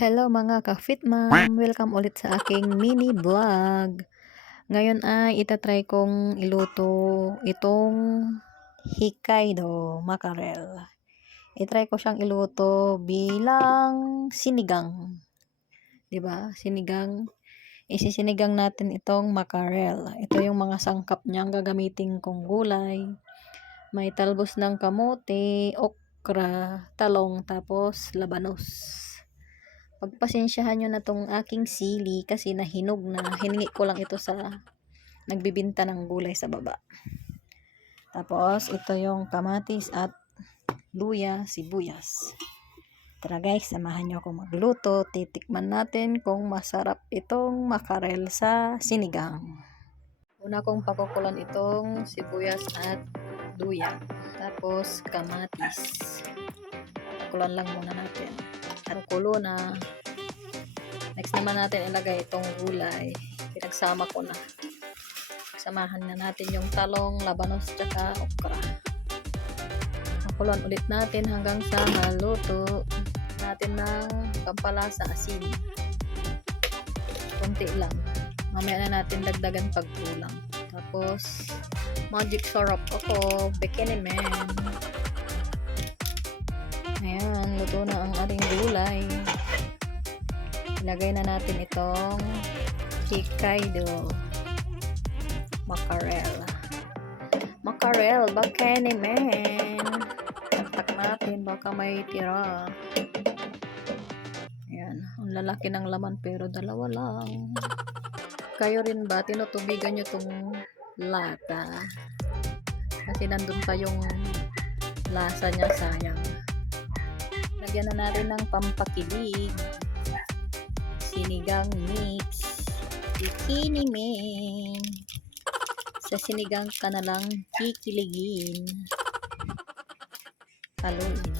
Hello mga ka-fit ma'am! Welcome ulit sa aking mini vlog. Ngayon ay itatry kong iluto itong Hokkaido mackerel. Itry ko siyang iluto bilang sinigang. 'Di ba? Sinigang. Isisinigang natin itong mackerel. Ito yung mga sangkap niyang gagamitin kong gulay. May talbos ng kamote, okra, talong, tapos labanos. Pagpasensyahan nyo na tong aking sili kasi nahinog na. Hiningi ko lang ito sa nagbibinta ng gulay sa baba. Tapos, ito yung kamatis at luya, sibuyas. Tara guys, samahan nyo ako magluto. Titikman natin kung masarap itong mackerel sa sinigang. Una kong pakukulan itong sibuyas at luya. Tapos, kamatis. Pakulan lang muna natin. Kulo na. Next naman natin ilagay itong gulay. Pinagsama ko na. Samahan na natin yung talong, labanos, tsaka okra. Pakuluan ulit natin hanggang sa maluto natin ng pampalasa asin. Konti lang. Mamaya na natin dagdagan pag kulang. Tapos, magic syrup ako. Bikini man. Ayan, luto na ang ating gulay. Ilagay na natin itong Hokkaido mackerel. Mackerel, bikini man. Taktak natin, baka may tira. Ayan, ang lalaki ng laman pero dalawa lang. Kayo rin ba, tinutubigan nyo tong lata? Kasi nandun pa yung lasa niya, sayang. Lagyan na natin ng pampakilig. Sinigang mix. Bikini man. Sa sinigang ka na lang kikiligin. Haluin.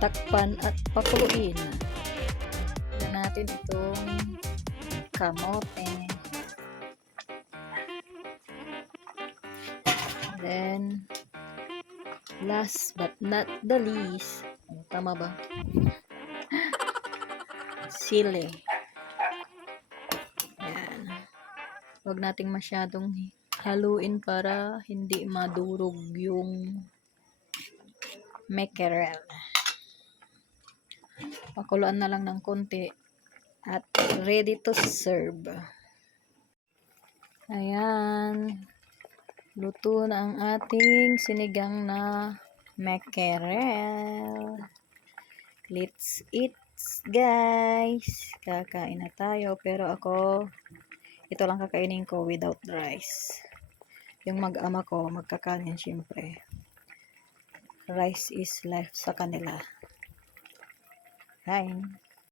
Takpan at pakuluin. Lagyan natin itong kamote. Then, last but not the least, tama ba? Sili. Ayan. Huwag nating masyadong haluin para hindi madurog yung mackerel. Pakuluan na lang ng konti at ready to serve. Ayan. Luto na ang ating sinigang na mackerel. Let's eat, guys. Kakain na tayo. Pero ako, ito lang kakainin ko without rice. Yung mag-ama ko, magkakanin syempre. Rice is life sa kanila. Kain.